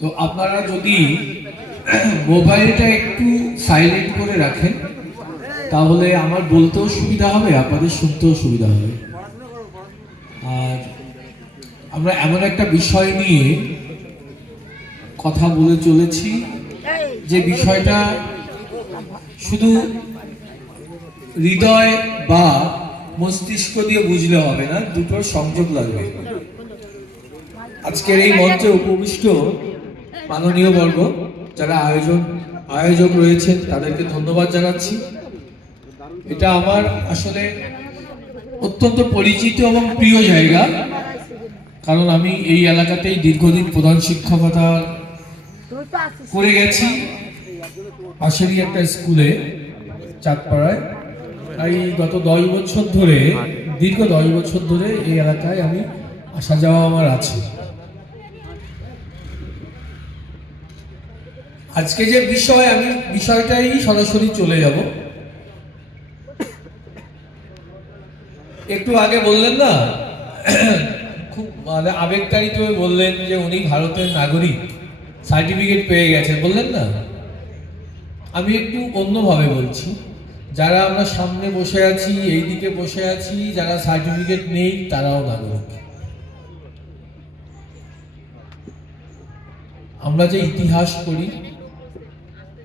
তো আপনারা যদি মোবাইলটা একটু সাইলেন্ট করে রাখেন তাহলে আমার বলতেও সুবিধা হবে, আপনাদের শুনতেও সুবিধা হবে। আর আমরা এমন একটা বিষয় নিয়ে কথা বলে চলেছি যে বিষয়টা শুধু হৃদয় বা মস্তিষ্ক দিয়ে বুঝলে হবে না, দুটোর সংযোগ লাগবে। আজকের এই মঞ্চে উপবিষ্ট মাননীয় বর্গ যারা আয়োজক রয়েছেন তাদেরকে ধন্যবাদ জানাচ্ছি। এটা আমার আসলে অত্যন্ত পরিচিত এবং প্রিয় জায়গা, কারণ আমি এই এলাকাতেই দীর্ঘদিন প্রধান শিক্ষকতা করে গেছি, পাশেরই একটা স্কুলে চাঁদপাড়ায়। তাই গত 10 বছর ধরে, দীর্ঘ 10 বছর ধরে এই এলাকায় আমি আসা যাওয়া আমার আছে। আজকে যে বিষয়, আমি বিষয়টাই সরাসরি চলে যাব। একটু আগে বললেন না, খুব মানে আবেগতাড়িত বললেন যে উনি ভারতের নাগরিক, সার্টিফিকেট পেয়ে গেছেন, বললেন না। আমি একটু অন্যভাবে বলছি, যারা আমরা সামনে বসে আছি, এই দিকে বসে আছি, যারা সার্টিফিকেট নেই তারাও নাগরিক। আমরা যে ইতিহাস করি,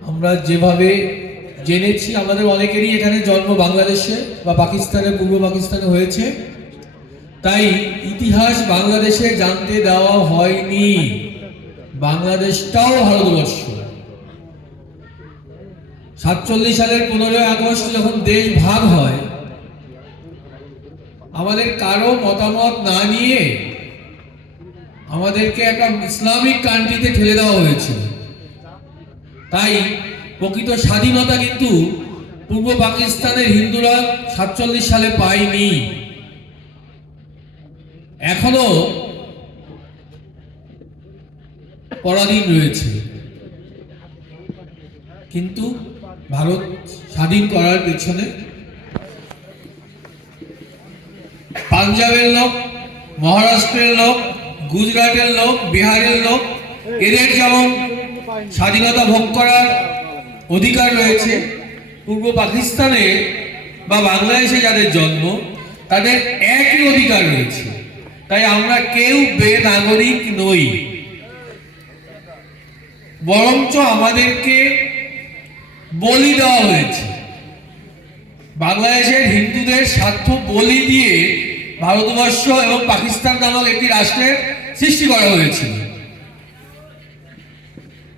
আমরা যেভাবে জেনেছি, আমাদের অনেকেরই এখানে জন্ম বাংলাদেশে বা পাকিস্তানে, পূর্ব পাকিস্তানে হয়েছে, তাই ইতিহাস বাংলাদেশে জানতে দেওয়া হয়নি। বাংলাদেশটাও ভারতবর্ষ। 47 সালের 15ই আগস্ট যখন দেশ ভাগ হয়, আমাদের কারো মতামত না নিয়ে আমাদেরকে একটা ইসলামিক কান্ট্রিতে ঠেলে দেওয়া হয়েছিল। তাই প্রকৃত স্বাধীনতা কিন্তু পূর্ব পাকিস্তানের হিন্দুরা 47 সালে পায়নি। এখনো পরাধীন রয়েছে। কিন্তু ভারত স্বাধীন করার পেছনে পাঞ্জাবের লোক, মহারাষ্ট্রের লোক, গুজরাটের লোক, বিহারের লোক, এদের যেমন স্বাধীনতা ভোগ করার অধিকার রয়েছে, পূর্ব পাকিস্তানে বা বাংলাদেশে যাদের জন্ম তাদের একই অধিকার রয়েছে। তাই আমরা কেউ বেনাগরিক নই, বরঞ্চ আমাদেরকে বলি দেওয়া হয়েছে। বাংলাদেশের হিন্দুদের স্বার্থ বলি দিয়ে ভারতবর্ষ এবং পাকিস্তান নামক একটি রাষ্ট্রের সৃষ্টি করা হয়েছিল।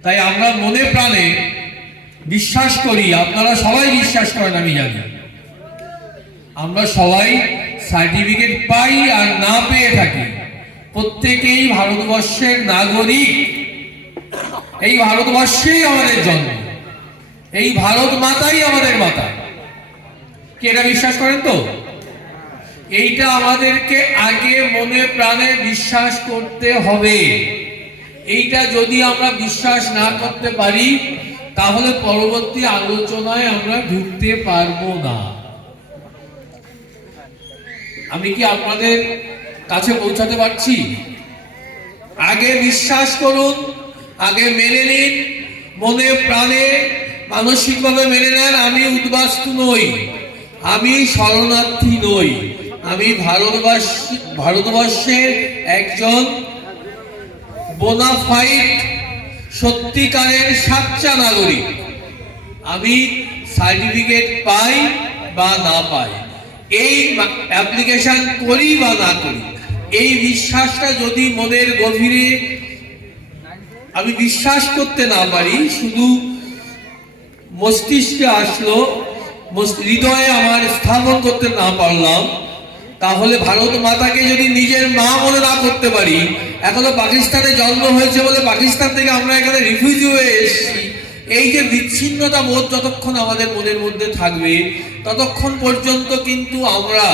তাই আমরা মনে প্রাণে বিশ্বাস করি, আপনারা সবাই বিশ্বাস করেন আমি জানি, আমরা সবাই সার্টিফিকেট পাই আর না পেয়ে থাকি, প্রত্যেকেই ভারতবর্ষের নাগরিক। এই ভারতবর্ষেই আমাদের জন্ম, এই ভারত মাতাই আমাদের মাতা। কি এটা বিশ্বাস করেন তো? এইটা আমাদেরকে আগে মনে প্রাণে বিশ্বাস করতে হবে। এইটা যদি আমরা বিশ্বাস না করতে পারি তাহলে পরবর্তী আলোচনায় আমরা ঢুকতে পারবো না। আমি কি আপনাদের কাছে পৌঁছাতে পারছি? আগে বিশ্বাস করুন, আগে মেনে নিন, মনে প্রাণে মানসিকভাবে মেনে নেন আমি উদ্বাস্তু নই, আমি শরণার্থী নই, আমি ভারতবর্ষের একজন বোনাফাইড সত্যিকারের সাচ্চা নাগরিক। আমি সার্টিফিকেট পাই বা না পাই, এই অ্যাপ্লিকেশন করি বা না করি, এই বিশ্বাসটা যদি মনের গভীরে আমি বিশ্বাস করতে না পারি, শুধু মস্তিষ্কে আসলো, হৃদয়ে আমার স্থাপন করতে না পারলাম, তাহলে ভারত মাতাকে যদি নিজের মা মনে না করতে পারি, এখনো পাকিস্তানে জন্ম হয়েছে বলে পাকিস্তান থেকে আমরা এখানে রিফিউজি হয়ে এসেছি, এই যে বিচ্ছিন্নতা বোধ যতক্ষণ আমাদের মনের মধ্যে থাকবে ততক্ষণ পর্যন্ত কিন্তু আমরা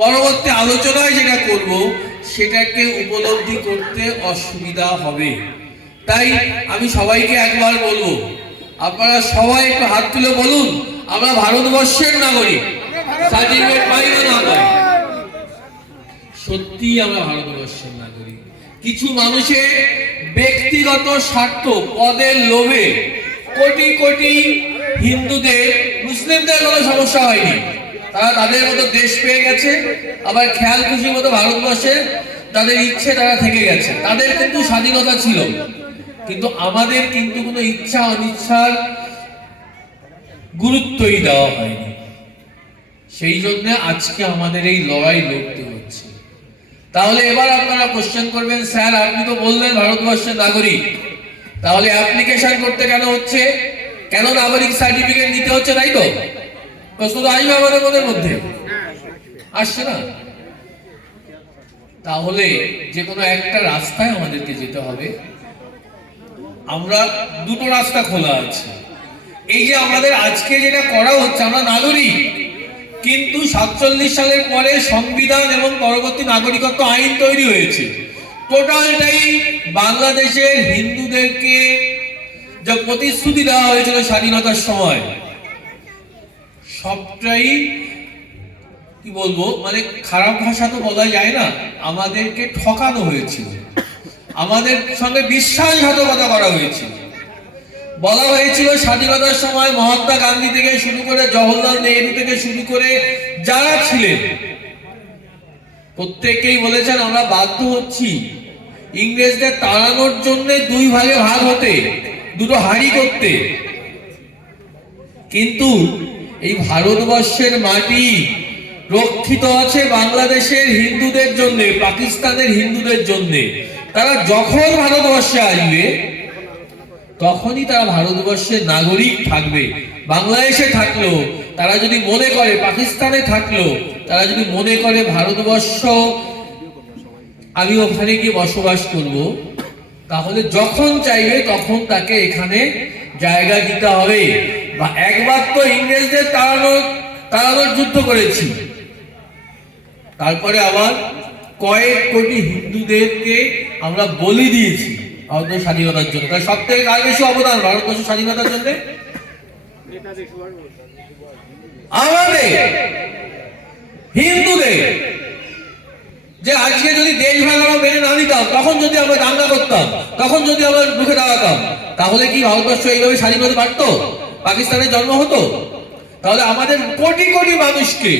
পরবর্তী আলোচনায় যেটা করব সেটাকে উপলব্ধি করতে অসুবিধা হবে। তাই আমি সবাইকে একবার বলবো, আপনারা সবাই একটু হাত তুলে বলুন আমরা ভারতবর্ষের নাগরিক, সার্টিফিকেট পাই বা না পাই, সত্যি আমরা ভারতবর্ষের নাগরিক। কিছু মানুষের ব্যক্তিগত স্বার্থ, পদের লোভে কোটি কোটি হিন্দুদের, মুসলিমদের কোনো সমস্যা হয়নি, তারা তাদের মতো দেশ পেয়ে গেছে, আবার খেয়াল খুশি মতো ভারতবর্ষে তাদের ইচ্ছে তারা থেকে গেছে, তাদের কিন্তু স্বাধীনতা ছিল। কিন্তু আমাদের কিন্তু কোনো ইচ্ছা অনিচ্ছার গুরুত্বই দেওয়া হয়নি। সেই জন্য আজকে আমাদের এই লড়াই লড়তে হচ্ছে। তাহলে এবার আপনারা কোশ্চেন করবেন, স্যার আপনি তো বললেন ভারতবর্ষের নাগরিক, তাহলে অ্যাপ্লিকেশন করতে কেন হচ্ছে, কেন নাগরিক সার্টিফিকেট নিতে হচ্ছে, তাই তো প্রশ্ন তো আসবে আমাদের মনের মধ্যে, আসছে না? তাহলে যে কোনো একটা রাস্তায় আমাদেরকে যেতে হবে। আমরা দুটো রাস্তা খোলা আছে। এই যে আমাদের আজকে যেটা করা হচ্ছে, আমরা নাগরিক, কিন্তু 47 সালের পরে সংবিধান এবং পরবর্তী নাগরিকত্ব আইন তৈরি হয়েছে, টোটালটাই বাংলাদেশের হিন্দুদেরকে যে প্রতিশ্রুতি দেওয়া হয়েছিল স্বাধীনতার সময়, সবটাই কি বলবো, মানে খারাপ ভাষা তো বলা যায় না, আমাদেরকে ঠকানো হয়েছিল, আমাদের সঙ্গে বিশ্বাসঘাতকতা করা হয়েছিল। বলা হয়েছিল স্বাধীনতার সময় মহাত্মা গান্ধী থেকে শুরু করে জওহরলাল নেহরু থেকে শুরু করে যারা ছিলেন প্রত্যেকেই বলেছেন আমরা বাধ্য হচ্ছি ইংরেজদের তাড়ানোর জন্য দুই ভাগে ভাগ হতে, দুটো হাঁড়ি করতে। কিন্তু এই ভারতবর্ষের মাটি রক্ষিত আছে বাংলাদেশের হিন্দুদের জন্য, পাকিস্তানের হিন্দুদের জন্য। তারা যখন ভারতবর্ষে আসবে তখনই তারা ভারতবর্ষের নাগরিক থাকবে। বাংলাদেশে থাকলেও তারা যদি মনে করে, পাকিস্তানে থাকলেও তারা যদি মনে করে ভারতবর্ষ আমি ওখানে গিয়ে বসবাস করব, তাহলে যখন চাইবে তখন তাকে এখানে জায়গা দিতে হবে। বা একবার তো ইংরেজদের তাড়ানোর যুদ্ধ করেছি, তারপরে আবার কয়েক কোটি হিন্দুদেরকে আমরা বলি দিয়েছি ভারতের স্বাধীনতার জন্য। তাই সব থেকে কার বেশি অবদান ভারতবর্ষের স্বাধীনতার জন্য? আমাদের হিন্দুদের। যে আজকে যদি দেশ ভাগ আমরা মেনে না নিতাম, তখন যদি আমরা দাঙ্গা করতাম, তখন যদি আমরা মুখে দাঁড়াতাম, তাহলে কি ভারতবর্ষ এইভাবে স্বাধীন হতে পারত? পাকিস্তানের জন্ম হতো? তাহলে আমাদের কোটি কোটি মানুষকে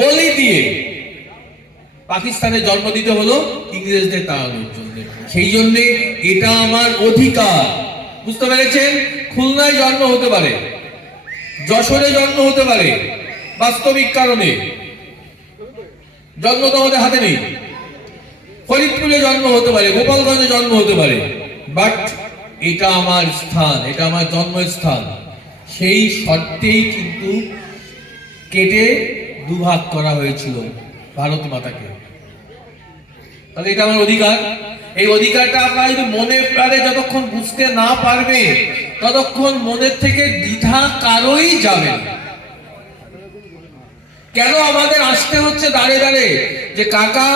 বলি দিয়ে পাকিস্তানে জন্ম দিতে হলো ইংরেজদের তাড়ানোর জন্য। সেই জন্য এটা আমার অধিকার, বুঝতে পেরেছেন? খুলনায় জন্ম হতে পারে, যশোরে জন্ম হতে পারে, বাস্তবিক কারণে জন্ম তো আমাদের হাতে নেই। ফরিদপুরে জন্ম হতে পারে, গোপালগঞ্জে জন্ম হতে পারে, বাট এটা আমার স্থান, এটা আমার জন্মস্থান। সেই শর্তেই কিন্তু কেটে দুভাগ করা হয়েছিল ভারত মাতাকে। তাহলে এটা আমার অধিকার। এই অধিকারটা আপনারা যদি মনে প্রাণে যতক্ষণ বুঝতে না পারবে, ততক্ষণ মনের থেকে দ্বিধা কারোই যাবে না। কেন আমাদের আসতে হচ্ছে দাঁড়ে দাঁড়ে যে কাকা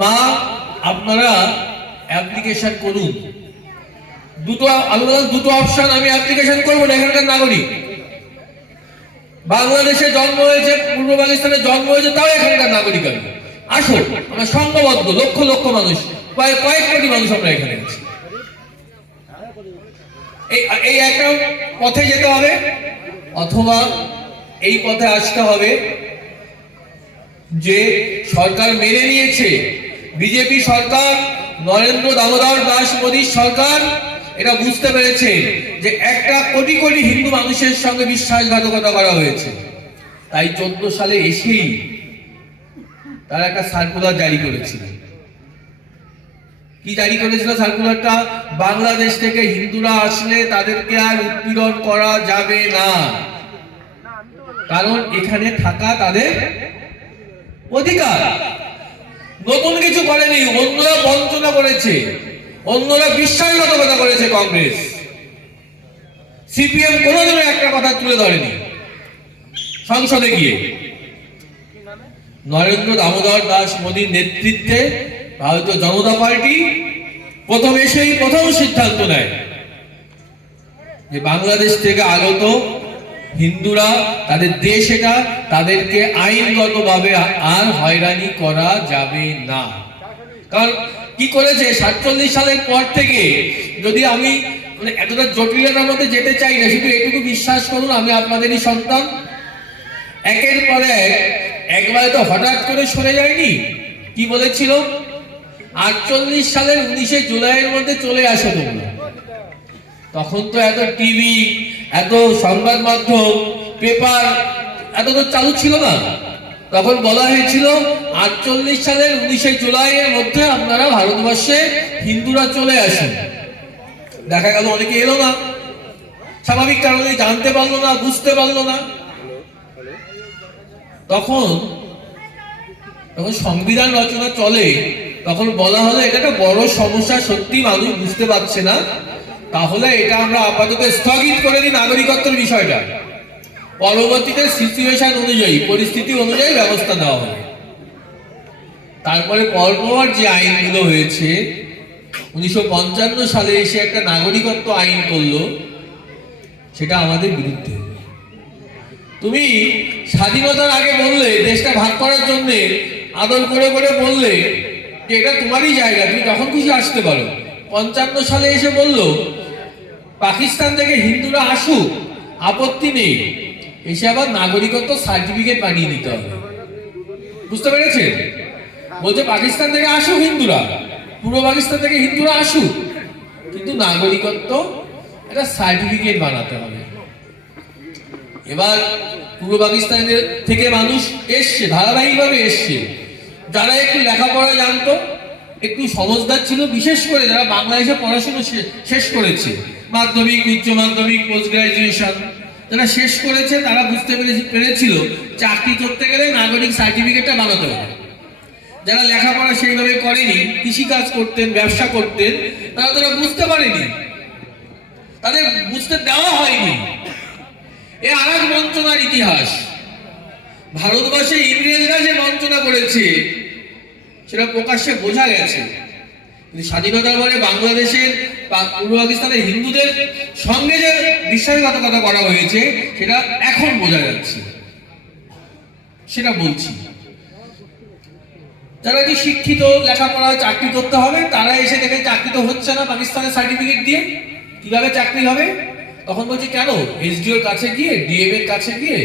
মা আপনারা অ্যাপ্লিকেশন করুন? দুটো অপশন, আমি অ্যাপ্লিকেশন করবো না, এখানকার নাগরিক, বাংলাদেশে জন্ম হয়েছে, পূর্ব পাকিস্তানে জন্ম হয়েছে, তাও এখানকার নাগরিক। আমি আসো, আমরা সংঘবদ্ধ, লক্ষ লক্ষ মানুষ, প্রায় কয়েক কোটি মানুষ আমরা এখানে আছি। এই একটা পথে যেতে হবে, অথবা এই পথে আসতে হবে যে সরকার মেনে নিয়েছে, বিজেপি সরকার, নরেন্দ্র দামোদর দাস মোদীর সরকার এটা বুঝতে পেরেছে যে একটা কোটি কোটি হিন্দু মানুষের সঙ্গে বিশ্বাসঘাতকতা করা হয়েছে। তাই 14 সালে এসেই তারা একটা সার্কুলার জারি করেছিল। কি জারি করেছিল সার্কুলারটা? বাংলাদেশ থেকে হিন্দুরা আসলে তাদেরকে আর উৎপীড়ন করা যাবে না, কারণ এখানে থাকা তাদের অধিকার। নতুন কিছু করেনি, অন্যরা বঞ্চনা করেছে, অন্যরা বিশ্বাসঘাতকতা করেছে। কংগ্রেস, সিপিএম কোনোদিনও একটা কথা তুলে ধরেনি সংসদে গিয়ে। নরেন্দ্র দামোদর দাস মোদীর নেতৃত্বে ভারতীয় জনতা পার্টি প্রথম এসেই প্রথম সিদ্ধান্ত নেয় যে বাংলাদেশ থেকে আগত হিন্দুরা, তাদের দেশ এটা, তাদেরকে আইনগতভাবে আর হয়রানি করা যাবে না। কারণ কি করেছে 47 সালের পর থেকে, যদি আমি মানে এতটা জটিলতার মধ্যে যেতে চাই না, শুধু এটুকু বিশ্বাস করুন, আমি আপনাদেরই সন্তান। একের পর একবারে তো হঠাৎ করে সরে যায়নি। কি বলেছিল? 48 সালের 19শে জুলাইয়ের মধ্যে চলে আসো তোমরা। তখন তো এত টিভি, এত সংবাদ মাধ্যম, পেপার এত তো চালু ছিল না। তখন বলা হয়েছিল 48 সালের 19শে জুলাইয়ের মধ্যে আপনারা ভারতবর্ষে হিন্দুরা চলে আসেন। দেখা গেল অনেকে এলো না, স্বাভাবিক কারণে জানতে পারলো না, বুঝতে পারলো না। তখন সংবিধান রচনা চলে, তখন বলা হলো এটা একটা বড় সমস্যা, সত্যি মানুষ বুঝতে পারছে না, তাহলে এটা আমরা আপাতত স্থগিত করে দিই নাগরিকত্বের বিষয়টা, পরবর্তীতে সিচুয়েশন অনুযায়ী, পরিস্থিতি অনুযায়ী ব্যবস্থা নেওয়া হবে। তারপরে পরপর যে আইনগুলো হয়েছে, 1955 সালে এসে একটা নাগরিকত্ব আইন করলো, সেটা আমাদের বিরুদ্ধে। তুমি স্বাধীনতার আগে বললে, দেশটা ভাগ করার জন্য আদর করে করে বললে যে এটা তোমারই জায়গা, তুমি তখন খুশি আসতে পারো। 55 সালে এসে বললো পাকিস্তান থেকে হিন্দুরা আসুক, আপত্তি নেই, এসে আবার নাগরিকত্ব সার্টিফিকেট বানিয়ে দিতে হবে। বুঝতে পেরেছে? বলছে পাকিস্তান থেকে আসুক হিন্দুরা, পূর্ব পাকিস্তান থেকে হিন্দুরা আসুক, কিন্তু নাগরিকত্ব একটা সার্টিফিকেট বানাতে হবে। এবার পূর্ব পাকিস্তানের থেকে মানুষ এসছে, ধারাবাহিকভাবে এসছে, যারা একটু লেখাপড়া জানতো, একটু সমঝদার ছিল, বিশেষ করে যারা বাংলাদেশে পড়াশোনা শেষ করেছে, মাধ্যমিক, উচ্চ মাধ্যমিক, পোস্ট গ্রাজুয়েশন যারা শেষ করেছে, তারা বুঝতে পেরেছিল চাকরি করতে গেলে নাগরিক সার্টিফিকেটটা বানাতে হবে। যারা লেখাপড়া সেইভাবে করেনি, কৃষিকাজ করতেন, ব্যবসা করতেন, তারা বুঝতে পারেনি, তাদের বুঝতে দেওয়া হয়নি। এ আর এক বঞ্চনার ইতিহাস। ভারতবর্ষে ইংরেজরা যে বঞ্চনা করেছে সেটা প্রকাশ্যে বোঝা গেছে, কিন্তু স্বাধীনতার পরে বাংলাদেশের পূর্ব পাকিস্তানের হিন্দুদের সঙ্গে যে বিশ্বাসঘাতকতা করা হয়েছে সেটা এখন বোঝা যাচ্ছে। সেটা বলছি, যারা কি শিক্ষিত, লেখাপড়া, চাকরি করতে হবে, তারা এসে দেখে চাকরি তো হচ্ছে না পাকিস্তানের সার্টিফিকেট দিয়ে, কিভাবে চাকরি হবে? তখন বলছে কেন, এসডিওর কাছে গিয়ে, ডিএম এর কাছে গিয়ে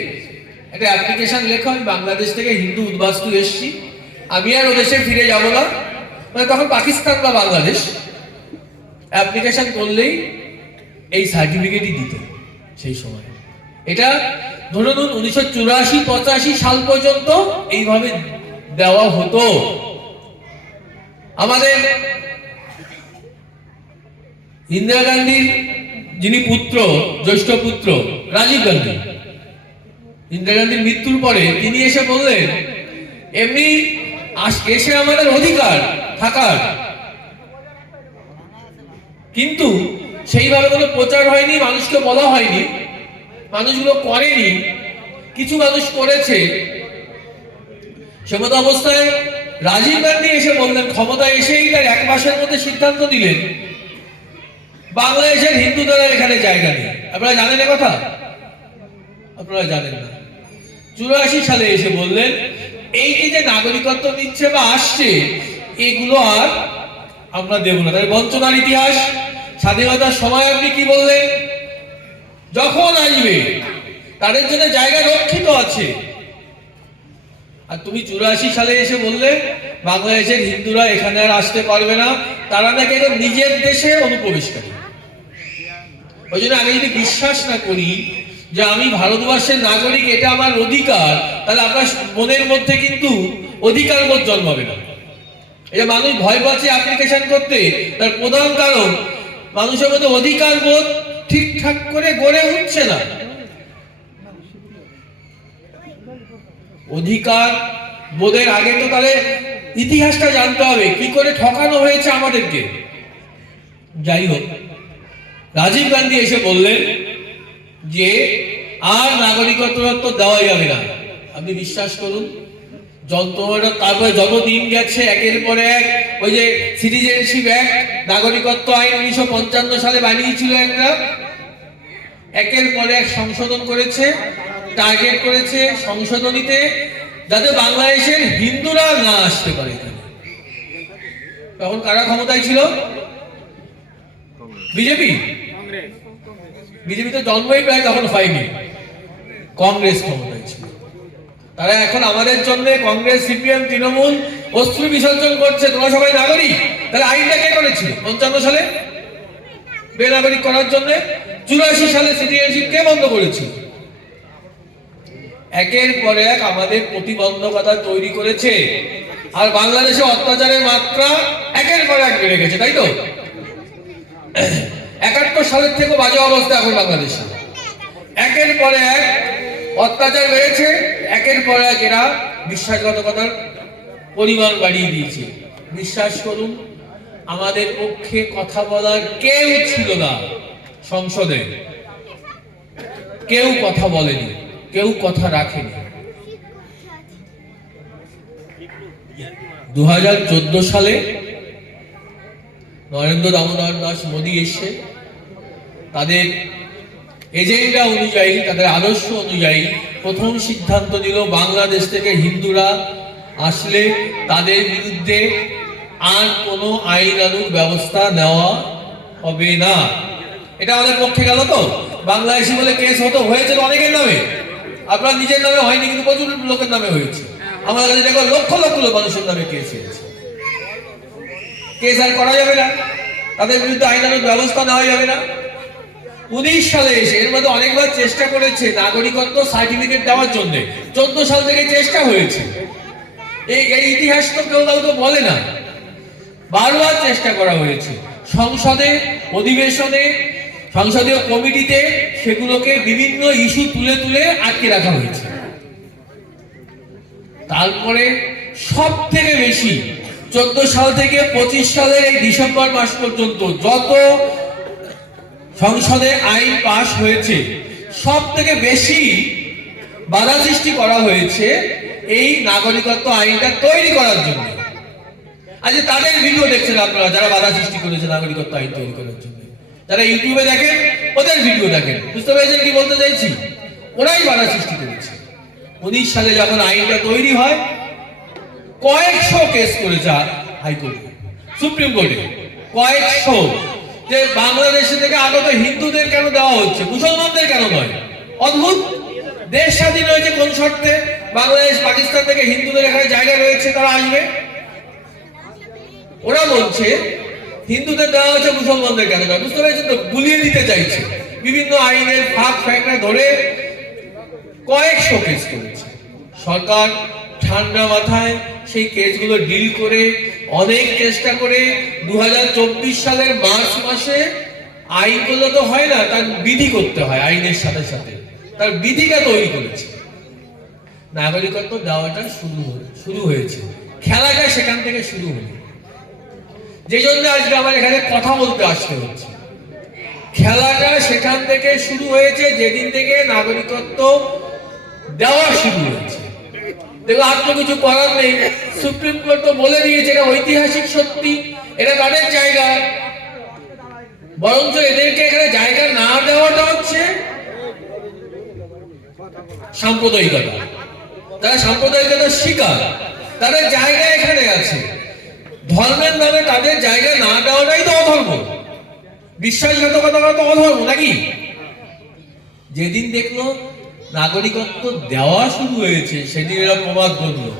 একটা অ্যাপ্লিকেশন লেখো, আমি বাংলাদেশ থেকে হিন্দু উদ্বাস্তু এসছি, আমি আর ও দেশে ফিরে যাবো না। মানে তখন পাকিস্তান বা বাংলাদেশ অ্যাপ্লিকেশন করলেই এই সার্টিফিকেটই দিত সেই সময়। এটা ধরুন 1984-85 সাল পর্যন্ত এইভাবে দেওয়া হতো। আমাদের ইন্দিরা গান্ধীর যিনি পুত্র, জ্যেষ্ঠ পুত্র রাজীব গান্ধী, ইন্দিরা গান্ধীর মৃত্যুর পরে তিনি এসে বললেন এমনি এসে আমাদের অধিকার থাকার, কিন্তু সেইভাবে কোনো প্রচার হয়নি, মানুষকে বলা হয়নি, মানুষগুলো করেনি। কিছু মানুষ করেছে। সেমত অবস্থায় রাজীব গান্ধী এসে বললেন, ক্ষমতা এসেই তার 1 মাসের মধ্যে সিদ্ধান্ত দিলেন বাংলাদেশের হিন্দুদের এখানে জায়গা নেই। আপনারা জানেন এ কথা? আপনারা জানেন না। 84 সালে এসে বললেন এই যে নাগরিকত্ব নিচ্ছে বা আসছে, এগুলো আর আমরা দেব না। তার বঞ্চনার ইতিহাস। স্বাধীনতার সময় আপনি কি বললেন? যখন আসবে তাদের জন্য জায়গা রক্ষিত আছে। আর তুমি 84 সালে এসে বললে বাংলাদেশের হিন্দুরা এখানে আর আসতে পারবে না, তারা নাকি এটা নিজের দেশে অনুপ্রবেশকারী। ওই জন্য আমি যদি বিশ্বাস না করি যে আমি ভারতবর্ষের নাগরিক, এটা আমার অধিকার, তাহলে আপনার মনের মধ্যে কিন্তু অধিকার বোধ জন্মাবে না। এটা মানুষ ভয় পাচ্ছে অ্যাপ্লিকেশন করতে, তার প্রধান কারণ মানুষের মধ্যে অধিকার বোধ ঠিকঠাক করে গড়ে উঠছে না। অধিকার বোধের আগে তো তাহলে ইতিহাসটা জানতে হবে, কি করে ঠকানো হয়েছে আমাদেরকে। যাই হোক, রাজীব গান্ধী এসে বললেন যে আর নাগরিকত্ব দেওয়া যাবে না। আপনি বিশ্বাস করুন, যন্ত্রণাটা তারপরে যত দিন গেছে একের পর এক, ওই যে সিটিজেনশিপ অ্যাক্ট, নাগরিকত্ব আইন 1955 সালে বানিয়েছিল একটা, একের পর এক সংশোধন করেছে, টার্গেট করেছে সংশোধনীতে যাতে বাংলাদেশের হিন্দুরা না আসতে পারে। তখন কারা ক্ষমতায় ছিল? বিজেপি। বিজেপি তো জন্মই প্রায় তখন হয়নি, কংগ্রেস ক্ষমতায় ছিল। তারা এখন আমাদের জন্য, কংগ্রেস, সিপিএম, তৃণমূল অস্ত্র বিসর্জন করছে। তোমরা সবাই নাগরিক। তাহলে আইনটা কে করেছিল 55 সালে বেনাগরিক করার জন্য? 84 সালে সিটিজেনশিপ কে বন্ধ করেছিল? একের পর এক আমাদের প্রতিবন্ধকতা তৈরি করেছে। আর বাংলাদেশে অত্যাচারের মাত্রা একের পর এক বেড়ে গেছে, তাই তো? 71 সালের থেকে বাজে অবস্থা এখন বাংলাদেশে। একের পর এক অত্যাচার বেড়েছে, একের পর এক এরা বিশ্বাসঘাতকতার পরিমাণ বাড়িয়ে দিয়েছে। বিশ্বাস করুন, আমাদের পক্ষে কথা বলার কেউ ছিল না সংসদে। কেউ কথা বলেনি, কেউ কথা রাখেনি। 2014 সালে নরেন্দ্র দামোদর দাস মোদী এসে তাদের এজেন্ডা অনুযায়ী, তাদের আদর্শ অনুযায়ী প্রথম সিদ্ধান্ত নিল বাংলাদেশ থেকে হিন্দুরা আসলে তাদের বিরুদ্ধে আর কোনো আইনানুগ ব্যবস্থা নেওয়া হবে না। এটা আমাদের পক্ষে গেল তো? বাংলাদেশি বলে কেস হয়েছে অনেকের নামে, আপনার নিজের নামে হয়নি, কিন্তু প্রচুর লোকের নামে হয়েছে। আমার কাছে দেখো লক্ষ লক্ষ মানুষের নামে কেস হয়েছে। কেস আর করা যাবে না, তাদের বিরুদ্ধে আইনানুগ ব্যবস্থা নেওয়া যাবে না। 19 সালে এসে এর মধ্যে অনেকবার চেষ্টা করেছে নাগরিকত্ব সার্টিফিকেট দেওয়ার জন্য। 14 সাল থেকে চেষ্টা হয়েছে। এই ইতিহাস তো কেউ কাউকে বলে না। বারবার চেষ্টা করা হয়েছে, সংসদে, অধিবেশনে, সংসদীয় কমিটিতে সেগুলোকে বিভিন্ন ইস্যু তুলে তুলে আটকে রাখা হয়েছে। তারপরে সব থেকে বেশি 14 সাল থেকে 25 সালের এই ডিসেম্বর মাস পর্যন্ত যত সংসদে আইন পাশ হয়েছে, সব থেকে বেশি বাধা সৃষ্টি করা হয়েছে এই নাগরিকত্ব আইনটা তৈরি করার জন্য। আজ তাদের ভিডিও দেখছেন আপনারা, যারা বাধা সৃষ্টি করেছে নাগরিকত্ব আইন তৈরি করার জন্য। যারা ইউটিউবে দেখেন, ওদের ভিডিও দেখেন। বুঝতে পেরেছেন কি বলতে চাইছি? ওরাই বাধা সৃষ্টি করেছে। 19 সালে যখন আইনটা তৈরি হয়, কয়েকশো কেস করেছে হাইকোর্টে, সুপ্রিম কোর্টে, কয়েকশো, যে বাংলাদেশে থেকে আগত হিন্দুদের কেন দেওয়া হচ্ছে, মুসলমানদের কেন নয়? অদ্ভুত। দেশ স্বাধীন হয়েছে কোন শর্তে? বাংলাদেশ, পাকিস্তান থেকে হিন্দুদের এখানে জায়গা রয়েছে, তারা আসবে। ওরা বলছে হিন্দুদের দেওয়া হচ্ছে, মুসলমানদের কেন নয়? বুঝতে পেরেছেন তো? গুলিয়ে দিতে চাইছে। বিভিন্ন আইনের ফাঁক ফ্যাকড়া ধরে কয়েকশো কেস করেছে। সরকার ঠান্ডা মাথায় সেই কেসগুলো ডিল করে, অনেক চেষ্টা করে 2024 সালের মার্চ মাসে আইনগুলো তো হয় না, তার বিধি করতে হয়। আইনের সাথে সাথে তার বিধিটা তৈরি করেছে। নাগরিকত্ব দেওয়াটা শুরু হয়েছে। খেলাটা সেখান থেকে শুরু হলো। যে জন্য আজকে আমার এখানে কথা বলতে আসতে হচ্ছে। খেলাটা সেখান থেকে শুরু হয়েছে, যেদিন থেকে নাগরিকত্ব দেওয়া শুরু হয়েছে। দেখো, আর তো কিছু করার নেই। সুপ্রিম কোর্ট তো বলে দিয়েছে এটা ঐতিহাসিক সত্যি, এটা তাদের জায়গা। বরঞ্চ এদেরকে এখানে জায়গা না দেওয়াটা হচ্ছে সাম্প্রদায়িকতা। তারা সাম্প্রদায়িকতার শিকার, তাদের জায়গা এখানে আছে। ধর্মের নামে তাদের জায়গা না দেওয়াটাই তো অধর্ম। বিশ্বাসঘাতকতা করা তো অধর্ম নাকি? যেদিন দেখলো নাগরিকত্ব দেওয়া শুরু হয়েছে, সেদিন এরা প্রবাদ বলল।